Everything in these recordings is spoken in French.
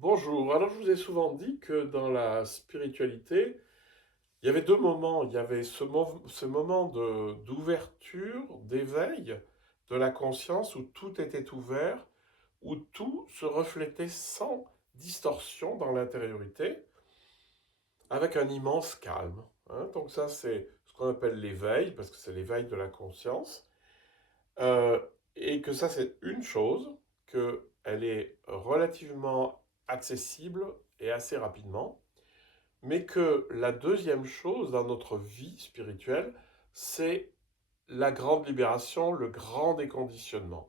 Bonjour, alors je vous ai souvent dit que dans la spiritualité, il y avait deux moments. Il y avait ce moment d'ouverture, d'éveil de la conscience où tout était ouvert, où tout se reflétait sans distorsion dans l'intériorité, avec un immense calme, hein. Donc ça, c'est ce qu'on appelle l'éveil, parce que c'est l'éveil de la conscience. Euh, et que ça, c'est une chose, qu'elle est relativement accessible et assez rapidement. Mais que la deuxième chose dans notre vie spirituelle, c'est la grande libération, le grand déconditionnement.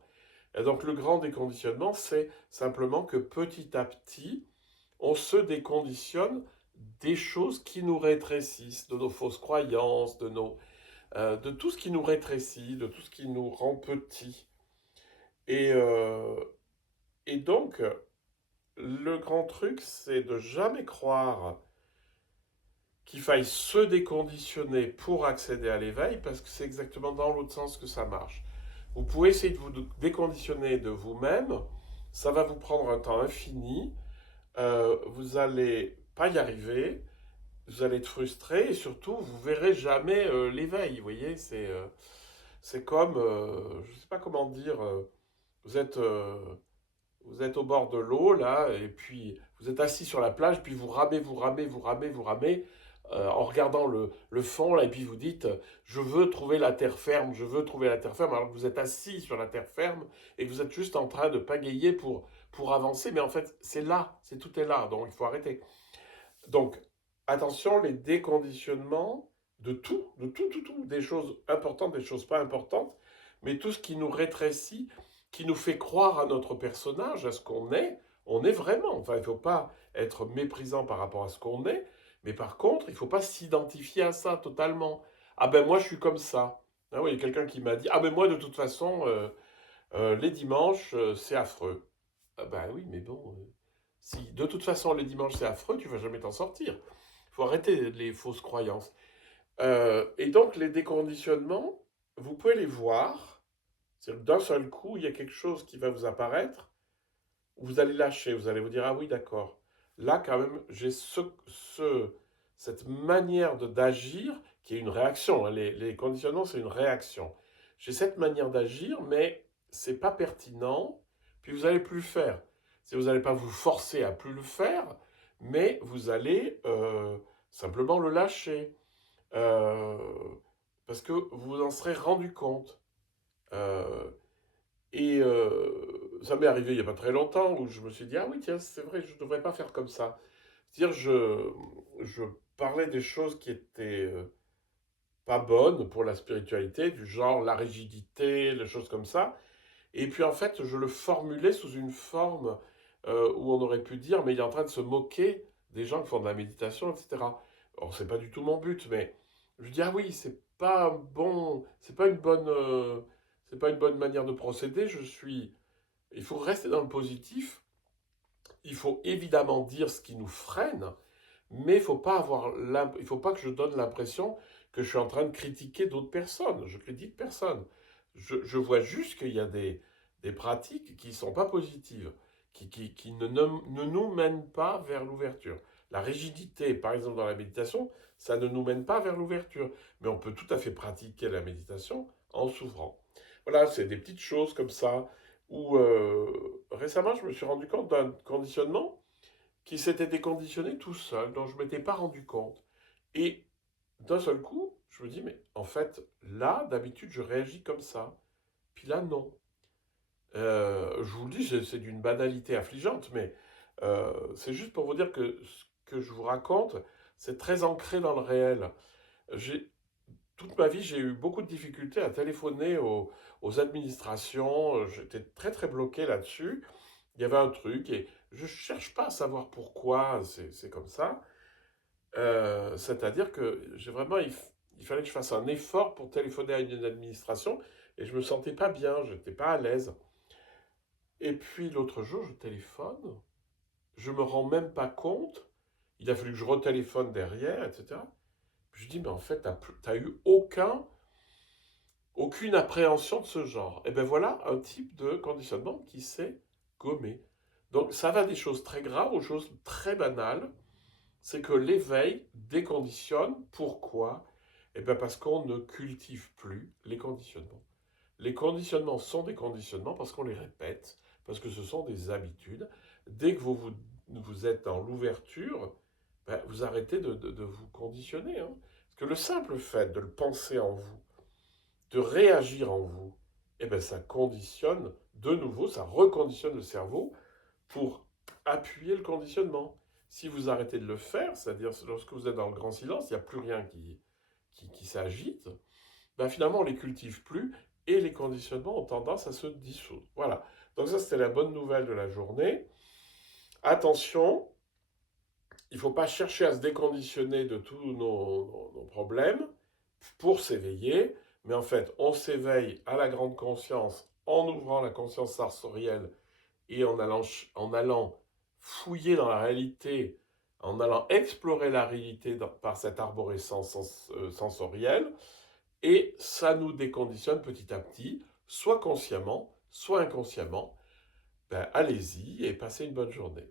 Et donc le grand déconditionnement, c'est simplement que petit à petit, on se déconditionne des choses qui nous rétrécissent, de nos fausses croyances, de tout ce qui nous rétrécit, de tout ce qui nous rend petits. Et, euh, et donc, le grand truc, c'est de jamais croire qu'il faille se déconditionner pour accéder à l'éveil, parce que c'est exactement dans l'autre sens que ça marche. Vous pouvez essayer de vous déconditionner de vous-même, ça va vous prendre un temps infini, vous allez pas y arriver, vous allez être frustré, et surtout, vous verrez jamais l'éveil, vous voyez, c'est comme, je sais pas comment dire, vous êtes... vous êtes au bord de l'eau, là, et puis vous êtes assis sur la plage, puis vous ramez, vous ramez, vous ramez, vous ramez, en regardant le fond, là, et puis vous dites, je veux trouver la terre ferme, je veux trouver la terre ferme, alors que vous êtes assis sur la terre ferme, et que vous êtes juste en train de pagayer pour avancer, mais en fait, c'est là, tout est là, donc il faut arrêter. Donc, attention, les déconditionnements de tout, tout, tout, des choses importantes, des choses pas importantes, mais tout ce qui nous rétrécit, qui nous fait croire à notre personnage, à ce qu'on est, on est vraiment. Enfin, il ne faut pas être méprisant par rapport à ce qu'on est, mais par contre, il ne faut pas s'identifier à ça totalement. Ah ben moi, je suis comme ça. Ah oui, il y a quelqu'un qui m'a dit, ah ben moi, de toute façon, les dimanches, c'est affreux. Ah ben oui, mais bon, si de toute façon les dimanches c'est affreux, tu vas jamais t'en sortir. Il faut arrêter les fausses croyances. Et donc les déconditionnements, vous pouvez les voir. C'est-à-dire que d'un seul coup, il y a quelque chose qui va vous apparaître, vous allez lâcher, vous allez vous dire, ah oui, d'accord. Là, quand même, j'ai cette manière d'agir qui est une réaction, hein. Les conditionnements, c'est une réaction. J'ai cette manière d'agir, mais c'est pas pertinent, puis vous n'allez plus le faire. Vous n'allez pas vous forcer à plus le faire, mais vous allez simplement le lâcher. Euh, Parce que vous vous en serez rendu compte. Euh, Ça m'est arrivé il n'y a pas très longtemps où je me suis dit, ah oui, tiens, c'est vrai, je ne devrais pas faire comme ça. C'est-à-dire, je parlais des choses qui étaient pas bonnes pour la spiritualité, du genre la rigidité, les choses comme ça. Et puis en fait, je le formulais sous une forme où on aurait pu dire, mais il est en train de se moquer des gens qui font de la méditation, etc. Alors, c'est pas du tout mon but, mais je dis, ah oui, c'est pas bon, c'est pas une bonne manière de procéder. Il faut rester dans le positif. Il faut évidemment dire ce qui nous freine, mais il faut pas que je donne l'impression que je suis en train de critiquer d'autres personnes. Je critique personne. Je vois juste qu'il y a des pratiques qui ne sont pas positives, qui ne nous mènent pas vers l'ouverture. La rigidité, par exemple dans la méditation, ça ne nous mène pas vers l'ouverture. Mais on peut tout à fait pratiquer la méditation en s'ouvrant. Voilà, c'est des petites choses comme ça où récemment je me suis rendu compte d'un conditionnement qui s'était déconditionné tout seul, dont je ne m'étais pas rendu compte. Et d'un seul coup, je me dis, mais en fait, là, d'habitude, je réagis comme ça. Puis là, non. Je vous le dis, c'est d'une banalité affligeante, mais c'est juste pour vous dire que ce que je vous raconte, c'est très ancré dans le réel. J'ai, Toute ma vie, j'ai eu beaucoup de difficultés à téléphoner aux administrations. J'étais très, très bloqué là-dessus. Il y avait un truc et je ne cherche pas à savoir pourquoi c'est comme ça. C'est-à-dire que il fallait que je fasse un effort pour téléphoner à une administration et je me sentais pas bien, je n'étais pas à l'aise. Et puis l'autre jour, je téléphone, je me rends même pas compte, il a fallu que je retéléphone derrière, etc. Puis je dis, mais en fait, t'as eu aucune appréhension de ce genre. Et ben voilà un type de conditionnement qui s'est gommé. Donc ça va des choses très graves aux choses très banales. C'est que l'éveil déconditionne. Pourquoi? Eh bien parce qu'on ne cultive plus les conditionnements. Les conditionnements sont des conditionnements parce qu'on les répète, parce que ce sont des habitudes. Dès que vous êtes dans l'ouverture, ben, vous arrêtez de vous conditionner, hein. Parce que le simple fait de le penser en vous, de réagir en vous, eh ben, ça conditionne de nouveau, ça reconditionne le cerveau pour appuyer le conditionnement. Si vous arrêtez de le faire, c'est-à-dire lorsque vous êtes dans le grand silence, il n'y a plus rien qui s'agite, ben finalement on ne les cultive plus et les conditionnements ont tendance à se dissoudre. Voilà. Donc ça c'était la bonne nouvelle de la journée. Attention, il ne faut pas chercher à se déconditionner de tous nos problèmes pour s'éveiller, mais en fait on s'éveille à la grande conscience en ouvrant la conscience sensorielle et en allant fouiller dans la réalité, en allant explorer la réalité par cette arborescence sensorielle, et ça nous déconditionne petit à petit, soit consciemment, soit inconsciemment. Ben, allez-y et passez une bonne journée.